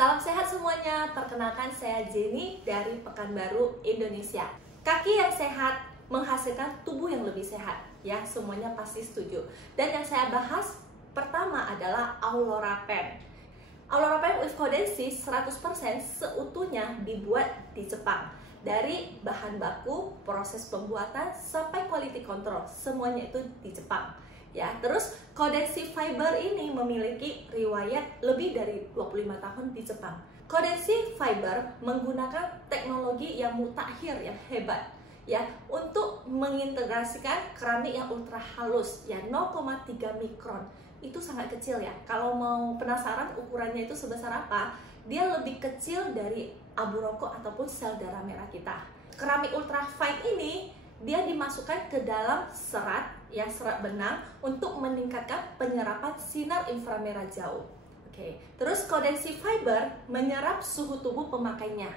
Salam sehat semuanya, perkenalkan saya Jenny dari Pekanbaru, Indonesia. Kaki yang sehat menghasilkan tubuh yang lebih sehat, ya semuanya pasti setuju. Dan yang saya bahas pertama adalah Aurora Pen. Aurora Pen with Codensis 100% seutuhnya dibuat di Jepang. Dari bahan baku, proses pembuatan, sampai quality control, semuanya itu di Jepang. Ya, terus Codensis Fiber ini memiliki riwayat lebih dari 25 tahun di Jepang. Codensis Fiber menggunakan teknologi yang mutakhir, yang hebat, ya, untuk mengintegrasikan keramik yang ultra halus, ya 0,3 mikron. Itu sangat kecil ya. Kalau mau penasaran ukurannya itu sebesar apa, dia lebih kecil dari abu rokok ataupun sel darah merah kita. Keramik ultra fine ini dia dimasukkan ke dalam serat, ya serat benang untuk meningkatkan penyerapan sinar inframerah jauh. Oke, terus Codensis Fiber menyerap suhu tubuh pemakainya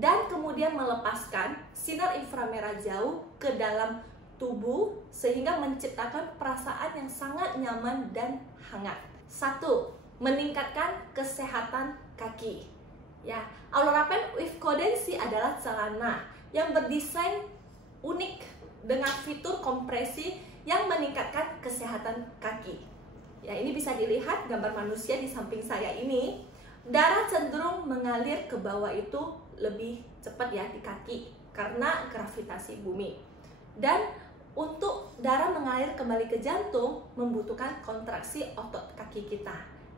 dan kemudian melepaskan sinar inframerah jauh ke dalam tubuh sehingga menciptakan perasaan yang sangat nyaman dan hangat. 1. Meningkatkan kesehatan kaki. Ya, Aurora Pen with Codensis adalah celana yang berdesain unik dengan fitur kompresi yang meningkatkan kesehatan kaki. Ya, ini bisa dilihat gambar manusia di samping saya ini. Darah cenderung mengalir ke bawah itu lebih cepat ya di kaki karena gravitasi bumi. Dan untuk darah mengalir kembali ke jantung membutuhkan kontraksi otot kaki kita.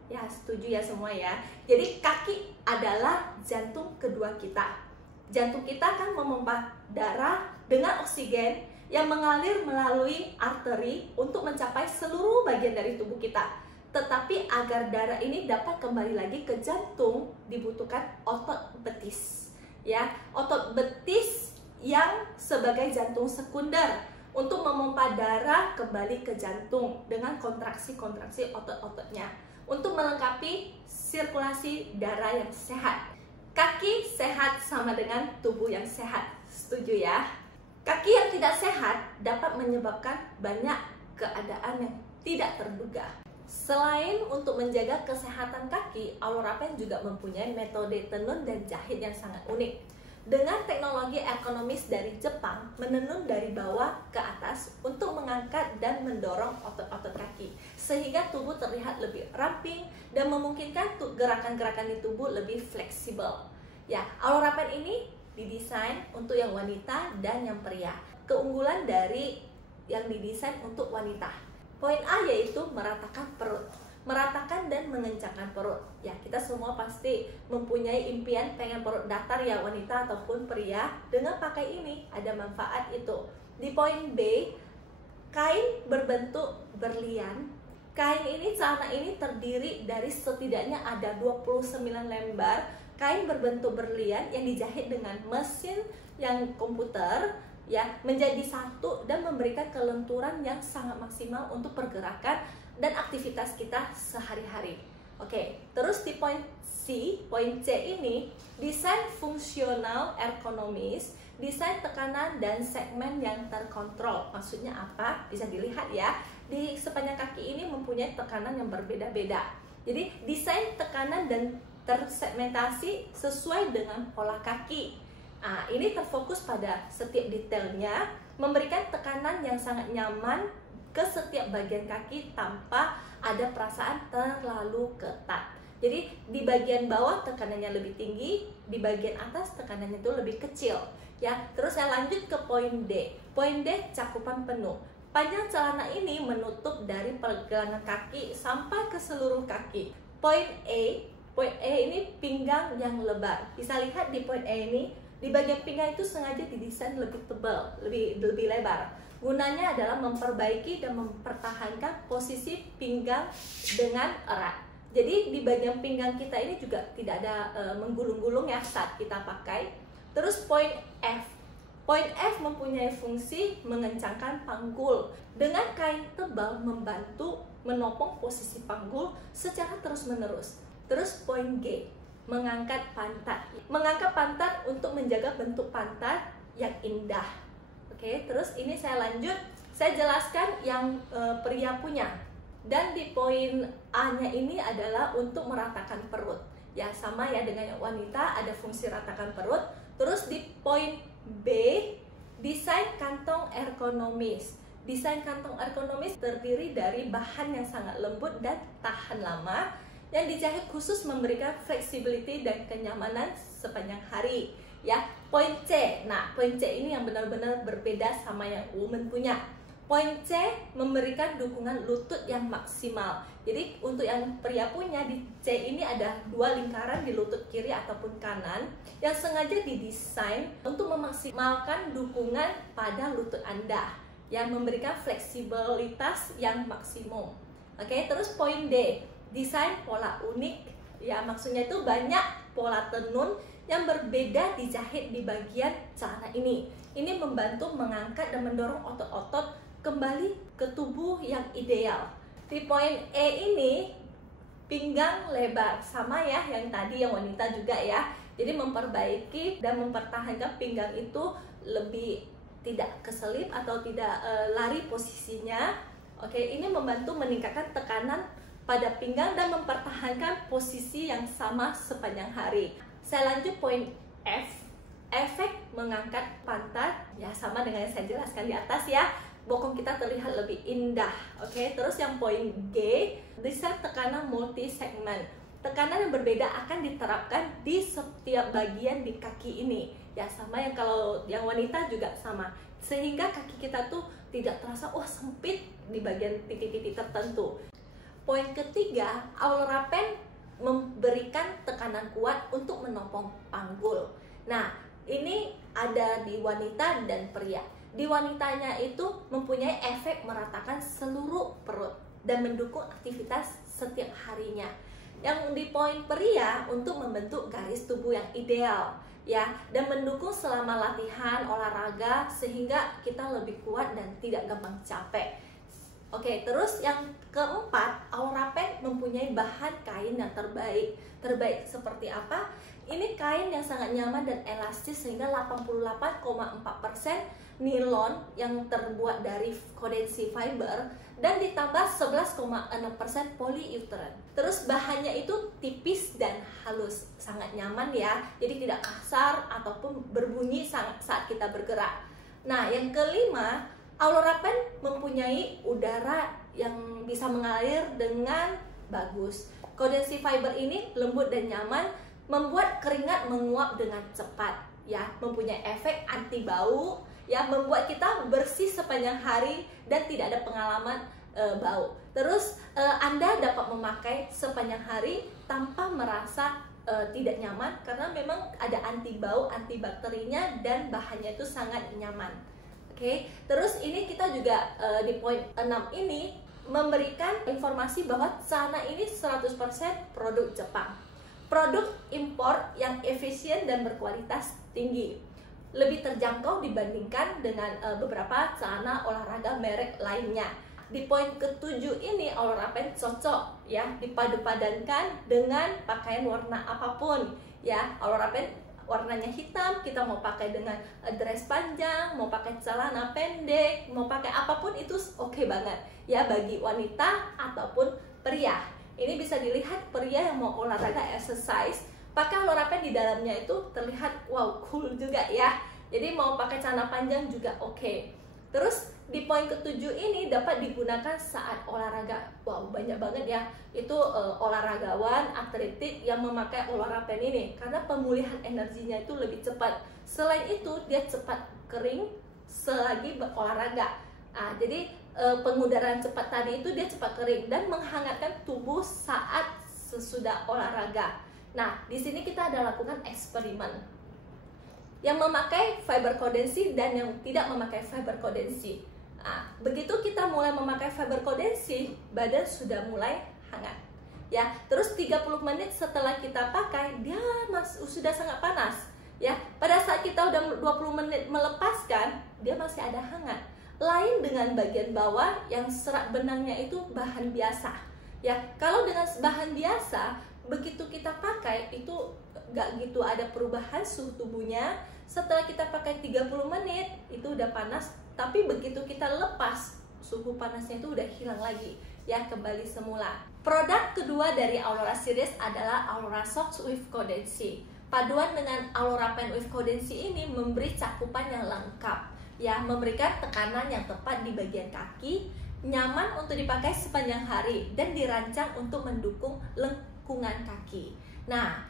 Ya, setuju ya semua ya. Jadi kaki adalah jantung kedua kita. Jantung kita kan memompa darah dengan oksigen yang mengalir melalui arteri untuk mencapai seluruh bagian dari tubuh kita. Tetapi agar darah ini dapat kembali lagi ke jantung dibutuhkan otot betis. Ya, otot betis yang sebagai jantung sekunder untuk memompa darah kembali ke jantung dengan kontraksi-kontraksi otot-ototnya untuk melengkapi sirkulasi darah yang sehat. Kaki sehat sama dengan tubuh yang sehat. Setuju ya? Kaki yang tidak sehat dapat menyebabkan banyak keadaan yang tidak terduga. Selain untuk menjaga kesehatan kaki, Aurora Pen juga mempunyai metode tenun dan jahit yang sangat unik. Dengan teknologi ergonomis dari Jepang, menenun dari bawah ke atas untuk mengangkat dan mendorong otot-otot kaki, sehingga tubuh terlihat lebih ramping dan memungkinkan gerakan-gerakan di tubuh lebih fleksibel. Ya, Aurora Pen ini didesain untuk yang wanita dan yang pria. Keunggulan dari yang didesain untuk wanita. Poin A yaitu meratakan perut. Meratakan dan mengencangkan perut. Ya, kita semua pasti mempunyai impian pengen perut datar ya, wanita ataupun pria. Dengan pakai ini ada manfaat itu. Di poin B, kain berbentuk berlian. Kain ini, celana ini terdiri dari setidaknya ada 29 lembar kain berbentuk berlian yang dijahit dengan mesin yang komputer, ya, menjadi satu dan memberikan kelenturan yang sangat maksimal untuk pergerakan dan aktivitas kita sehari-hari. Oke, terus di poin C, poin C ini desain fungsional ergonomis, desain tekanan dan segmen yang terkontrol. Maksudnya apa? Bisa dilihat ya, di sepanjang kaki ini mempunyai tekanan yang berbeda-beda. Jadi desain tekanan dan tersegmentasi sesuai dengan pola kaki. Nah, ini terfokus pada setiap detailnya, memberikan tekanan yang sangat nyaman ke setiap bagian kaki tanpa ada perasaan terlalu ketat. Jadi di bagian bawah tekanannya lebih tinggi, di bagian atas tekanannya itu lebih kecil. Ya, terus saya lanjut ke poin D. Poin D, cakupan penuh. Panjang celana ini menutup dari pergelangan kaki sampai ke seluruh kaki. Poin E ini pinggang yang lebar. Bisa lihat di poin E ini, di bagian pinggang itu sengaja didesain lebih tebal, lebih lebar. Gunanya adalah memperbaiki dan mempertahankan posisi pinggang dengan erat. Jadi di bagian pinggang kita ini juga tidak ada menggulung-gulung ya saat kita pakai. Terus poin F. Poin F mempunyai fungsi mengencangkan panggul. Dengan kain tebal membantu menopang posisi panggul secara terus-menerus. Terus poin G, mengangkat pantat. Mengangkat pantat untuk menjaga bentuk pantat yang indah. Oke, terus ini saya lanjut, saya jelaskan yang pria punya. Dan di poin A-nya ini adalah untuk meratakan perut. ya sama ya dengan yang wanita, ada fungsi ratakan perut. Terus di poin B, desain kantong ergonomis. Desain kantong ergonomis terdiri dari bahan yang sangat lembut dan tahan lama, yang dijahit khusus memberikan flexibility dan kenyamanan sepanjang hari. Ya, poin C. Nah, poin C ini yang benar-benar berbeda sama yang woman punya. Poin C memberikan dukungan lutut yang maksimal. Jadi untuk yang pria punya, di C ini ada 2 lingkaran di lutut kiri ataupun kanan yang sengaja didesain untuk memaksimalkan dukungan pada lutut Anda, yang memberikan fleksibilitas yang maksimum. Oke, terus poin D, desain pola unik. Ya, maksudnya itu banyak pola tenun yang berbeda dijahit di bagian celana ini. Ini membantu mengangkat dan mendorong otot-otot kembali ke tubuh yang ideal. Di poin E ini, pinggang lebar, sama ya yang tadi yang wanita juga ya. Jadi memperbaiki dan mempertahankan pinggang itu lebih tidak keselip atau tidak lari posisinya. Oke, ini membantu meningkatkan tekanan pada pinggang dan mempertahankan posisi yang sama sepanjang hari. Saya lanjut poin F, efek mengangkat pantat. Ya, sama dengan yang saya jelaskan di atas ya. Bokong kita terlihat lebih indah. Oke, terus yang poin G, desain tekanan multi segmen. Tekanan yang berbeda akan diterapkan di setiap bagian di kaki ini. Ya, sama yang kalau yang wanita juga sama. Sehingga kaki kita tuh tidak terasa sempit di bagian titik-titik tertentu. Poin ketiga, Aurora Pen memberikan tekanan kuat untuk menopang panggul. Nah, ini ada di wanita dan pria. Di wanitanya itu mempunyai efek meratakan seluruh perut dan mendukung aktivitas setiap harinya. Yang di poin pria untuk membentuk garis tubuh yang ideal, ya, dan mendukung selama latihan olahraga sehingga kita lebih kuat dan tidak gampang capek. Oke, terus yang keempat, Aurora Pen mempunyai bahan kain yang terbaik. Terbaik seperti apa? Ini kain yang sangat nyaman dan elastis sehingga 88,4% nilon yang terbuat dari kondensi fiber dan ditambah 11,6% polyurethane. Terus bahannya itu tipis dan halus, sangat nyaman ya. Jadi tidak kasar ataupun berbunyi saat kita bergerak. Nah, yang kelima, Aurora Pen mempunyai udara yang bisa mengalir dengan bagus. Kondensi fiber ini lembut dan nyaman, membuat keringat menguap dengan cepat, ya, mempunyai efek anti bau, ya, membuat kita bersih sepanjang hari dan tidak ada pengalaman bau. Terus Anda dapat memakai sepanjang hari tanpa merasa tidak nyaman karena memang ada anti bau, antibakterinya dan bahannya itu sangat nyaman. Oke, terus ini kita juga di poin 6 ini memberikan informasi bahwa celana ini 100% produk Jepang. Produk impor yang efisien dan berkualitas tinggi. Lebih terjangkau dibandingkan dengan beberapa celana olahraga merek lainnya. Di poin ke-7 ini Aurora Pen cocok ya dipadu-padankan dengan pakaian warna apapun ya. Aurora Pen warnanya hitam, kita mau pakai dengan dress panjang, mau pakai celana pendek, mau pakai apapun itu oke banget ya bagi wanita ataupun pria. Ini bisa dilihat pria yang mau olahraga exercise, pakai Aurora Pen di dalamnya itu terlihat wow cool juga ya. Jadi mau pakai celana panjang juga oke. Terus di poin ke-7 ini dapat digunakan saat olahraga. Wow, banyak banget ya. Itu olahragawan, atletik yang memakai Aurora Pen ini karena pemulihan energinya itu lebih cepat. Selain itu, dia cepat kering selagi berolahraga. Nah, jadi pengudaran cepat tadi itu dia cepat kering dan menghangatkan tubuh saat sesudah olahraga. Nah, di sini kita ada lakukan eksperimen yang memakai fiber kondensi dan yang tidak memakai fiber kondensi. Nah, begitu kita mulai memakai fiber kondensi, badan sudah mulai hangat. Ya, terus 30 menit setelah kita pakai, dia sudah sangat panas. Ya, pada saat kita udah 20 menit melepaskan, dia masih ada hangat. Lain dengan bagian bawah yang serat benangnya itu bahan biasa. Ya, kalau dengan bahan biasa, begitu kita pakai itu gak gitu ada perubahan suhu tubuhnya. Setelah kita pakai 30 menit itu udah panas, tapi begitu kita lepas suhu panasnya itu udah hilang lagi ya, kembali semula. Produk kedua dari Aurora Series adalah Aurora Socks with Codency. Paduan dengan Aurora Pen with Codency ini memberi cakupan yang lengkap, ya, memberikan tekanan yang tepat di bagian kaki, nyaman untuk dipakai sepanjang hari, dan dirancang untuk mendukung lengkungan kaki. Nah,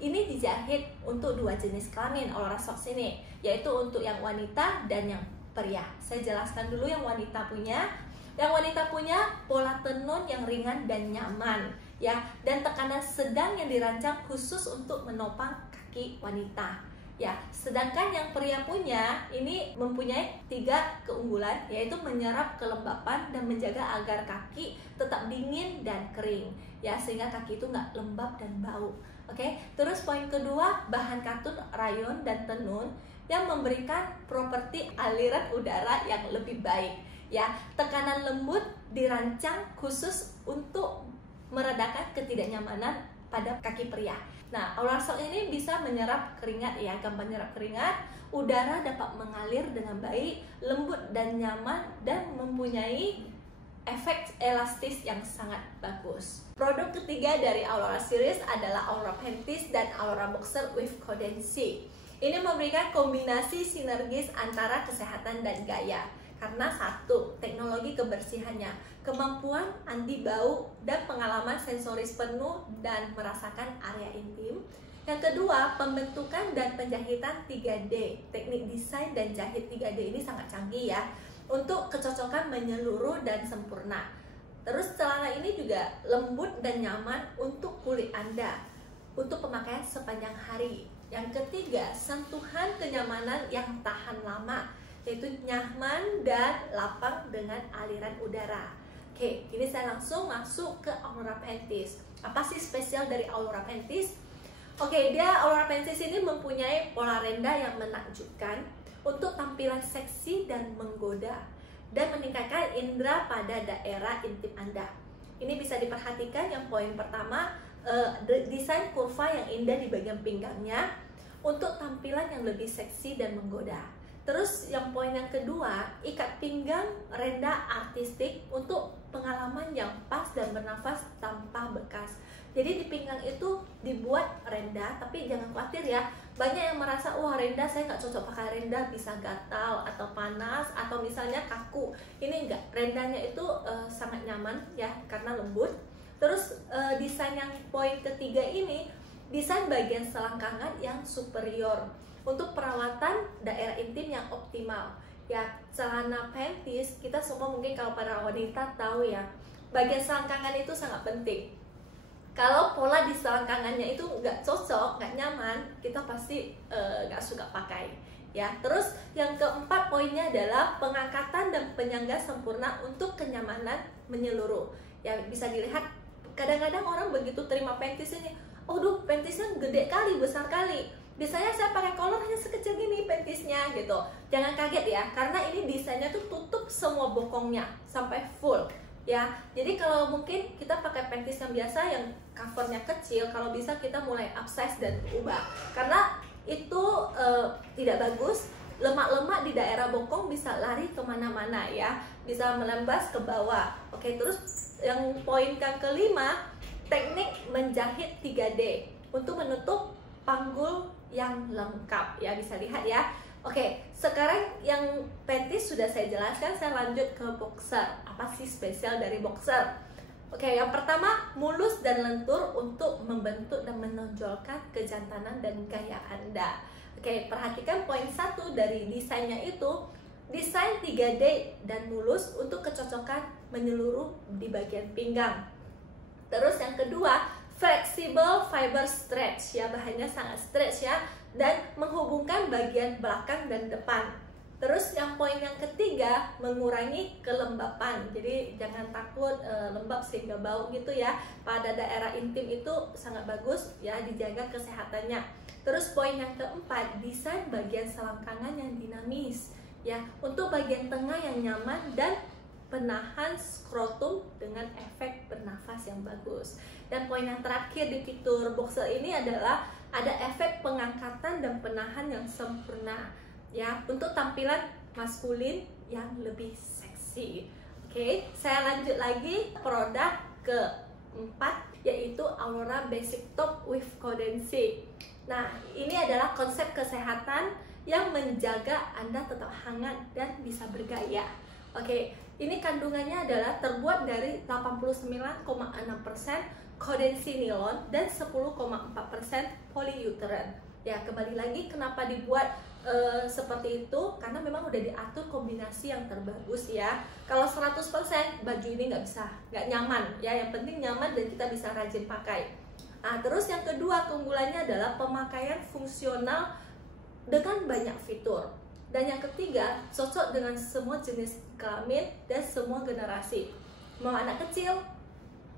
ini dijahit untuk dua jenis kelamin Aurora Socks ini, yaitu untuk yang wanita dan yang pria. Saya jelaskan dulu yang wanita punya. Yang wanita punya pola tenun yang ringan dan nyaman, ya, dan tekanan sedang yang dirancang khusus untuk menopang kaki wanita, ya. Sedangkan yang pria punya ini mempunyai 3 keunggulan, yaitu menyerap kelembapan dan menjaga agar kaki tetap dingin dan kering, ya, sehingga kaki itu nggak lembab dan bau. Oke. Terus poin kedua, bahan katun, rayon, dan tenun yang memberikan properti aliran udara yang lebih baik, ya. Tekanan lembut dirancang khusus untuk meredakan ketidaknyamanan pada kaki pria. Nah, Aurora Socks ini bisa menyerap keringat, ya, gampang menyerap keringat, udara dapat mengalir dengan baik, lembut dan nyaman, dan mempunyai efek elastis yang sangat bagus. Produk ketiga dari Aurora Series adalah Aurora Panties dan Aurora Boxer with Codency. Ini memberikan kombinasi sinergis antara kesehatan dan gaya. Karena satu, teknologi kebersihannya, kemampuan anti bau, dan pengalaman sensoris penuh dan merasakan area intim. Yang kedua, pembentukan dan penjahitan 3D. Teknik desain dan jahit 3D ini sangat canggih, ya, untuk kecocokan menyeluruh dan sempurna. Terus celana ini juga lembut dan nyaman untuk kulit Anda, untuk pemakaian sepanjang hari. Yang ketiga, sentuhan kenyamanan yang tahan lama, yaitu nyaman dan lapang dengan aliran udara. Oke, ini saya langsung masuk ke Aurora Panties. Apa sih spesial dari Aurora Panties? Oke, Aurora Panties ini mempunyai pola rendah yang menakjubkan untuk tampilan seksi dan menggoda, dan meningkatkan indera pada daerah intim Anda. Ini bisa diperhatikan yang poin pertama, desain kurva yang indah di bagian pinggangnya untuk tampilan yang lebih seksi dan menggoda. Terus yang poin yang kedua, ikat pinggang rendah artistik untuk pengalaman yang pas dan bernafas tanpa bekas. Jadi di pinggang itu dibuat rendah, tapi jangan khawatir, ya. Banyak yang merasa, wah, rendah saya nggak cocok pakai rendah, bisa gatal atau panas atau misalnya kaku. Ini enggak, rendahnya itu sangat nyaman, ya, karena lembut. Terus desain yang poin ketiga ini, desain bagian selangkangan yang superior untuk perawatan daerah intim yang optimal, ya. Celana panties kita semua mungkin kalau para wanita tahu, ya, bagian selangkangan itu sangat penting. Kalau pola di selangkangannya itu nggak cocok, nggak nyaman, kita pasti nggak suka pakai, ya. Terus yang keempat poinnya adalah pengangkatan dan penyangga sempurna untuk kenyamanan menyeluruh. Ya, bisa dilihat kadang-kadang orang begitu terima panties ini, oh, duh, pantiesnya gede kali, besar kali. Biasanya saya pakai kolor hanya sekecil gini pantiesnya, gitu. Jangan kaget, ya, karena ini desainnya tuh tutup semua bokongnya sampai full, ya. Jadi kalau mungkin kita pakai panties yang biasa yang covernya kecil, kalau bisa kita mulai upsize dan ubah, karena itu tidak bagus. Lemak-lemak di daerah bokong bisa lari kemana-mana, ya, bisa melembas ke bawah. Oke, terus yang poin yang kelima, teknik menjahit 3D untuk menutup panggul yang lengkap, ya, bisa lihat, ya. Oke, sekarang yang panties sudah saya jelaskan, saya lanjut ke boxer. Apa sih spesial dari boxer? Oke, yang pertama, mulus dan lentur untuk membentuk dan menonjolkan kejantanan dan gaya Anda. Oke, perhatikan poin 1 dari desainnya itu, desain 3D dan mulus untuk kecocokan menyeluruh di bagian pinggang. Terus yang kedua, flexible fiber stretch, ya, bahannya sangat stretch, ya, dan menghubungkan bagian belakang dan depan. Terus yang poin yang ketiga, mengurangi kelembapan. Jadi jangan takut lembab sehingga bau gitu, ya. Pada daerah intim itu sangat bagus, ya, dijaga kesehatannya. Terus poin yang keempat, desain bagian selangkangan yang dinamis, ya, untuk bagian tengah yang nyaman dan penahan skrotum dengan efek bernafas yang bagus. Dan poin yang terakhir di fitur boxer ini adalah ada efek pengangkatan dan penahan yang sempurna, ya, untuk tampilan maskulin yang lebih seksi. Oke, saya lanjut lagi produk 4, yaitu Aurora Basic Top with Condensate. Nah, ini adalah konsep kesehatan yang menjaga Anda tetap hangat dan bisa bergaya. Oke, ini kandungannya adalah terbuat dari 89,6% kondensinilon dan 10,4% polyuteran. Ya, kembali lagi kenapa dibuat seperti itu, karena memang udah diatur kombinasi yang terbagus ya. Kalau 100% baju ini nggak nyaman ya, yang penting nyaman dan kita bisa rajin pakai. Nah, terus yang kedua keunggulannya adalah pemakaian fungsional dengan banyak fitur. Dan yang ketiga, cocok dengan semua jenis kelamin dan semua generasi. Mau anak kecil,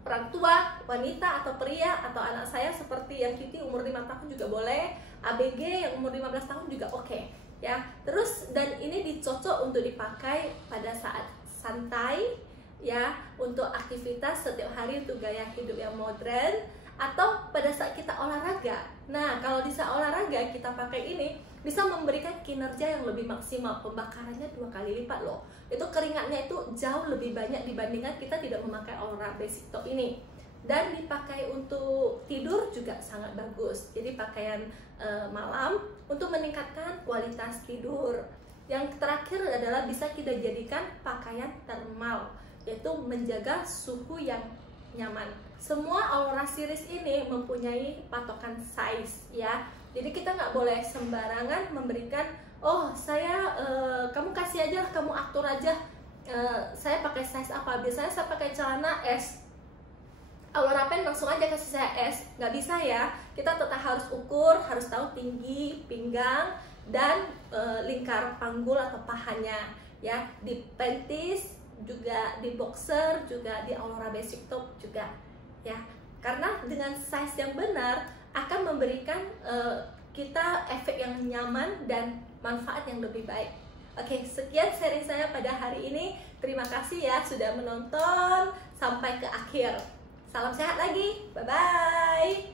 orang tua, wanita atau pria, atau anak saya seperti yang Kitty umur 5 tahun juga boleh, ABG yang umur 15 tahun juga oke. Ya. Terus dan ini dicocok untuk dipakai pada saat santai ya, untuk aktivitas setiap hari untuk gaya hidup yang modern, atau pada saat kita olahraga. Nah, kalau di saat olahraga kita pakai ini bisa memberikan kinerja yang lebih maksimal, pembakarannya 2 kali lipat loh. Itu keringatnya itu jauh lebih banyak dibandingkan kita tidak memakai Aurora Basic Top ini. Dan dipakai untuk tidur juga sangat bagus. Jadi pakaian malam untuk meningkatkan kualitas tidur. Yang terakhir adalah bisa kita jadikan pakaian thermal, yaitu menjaga suhu yang nyaman. Semua Aurora series ini mempunyai patokan size ya. Jadi kita nggak boleh sembarangan memberikan, oh saya kamu kasih aja, kamu atur aja, saya pakai size apa. Biasanya saya pakai celana S, Aurora Pen langsung aja kasih saya S, nggak bisa ya. Kita tetap harus ukur, harus tahu tinggi pinggang dan lingkar panggul atau pahanya ya. Di panties juga, di boxer juga, di Aurora Basic Top juga ya. Karena dengan size yang benar akan memberikan kita efek yang nyaman dan manfaat yang lebih baik. Oke, sekian sharing saya pada hari ini. Terima kasih ya sudah menonton sampai ke akhir. Salam sehat lagi, bye-bye.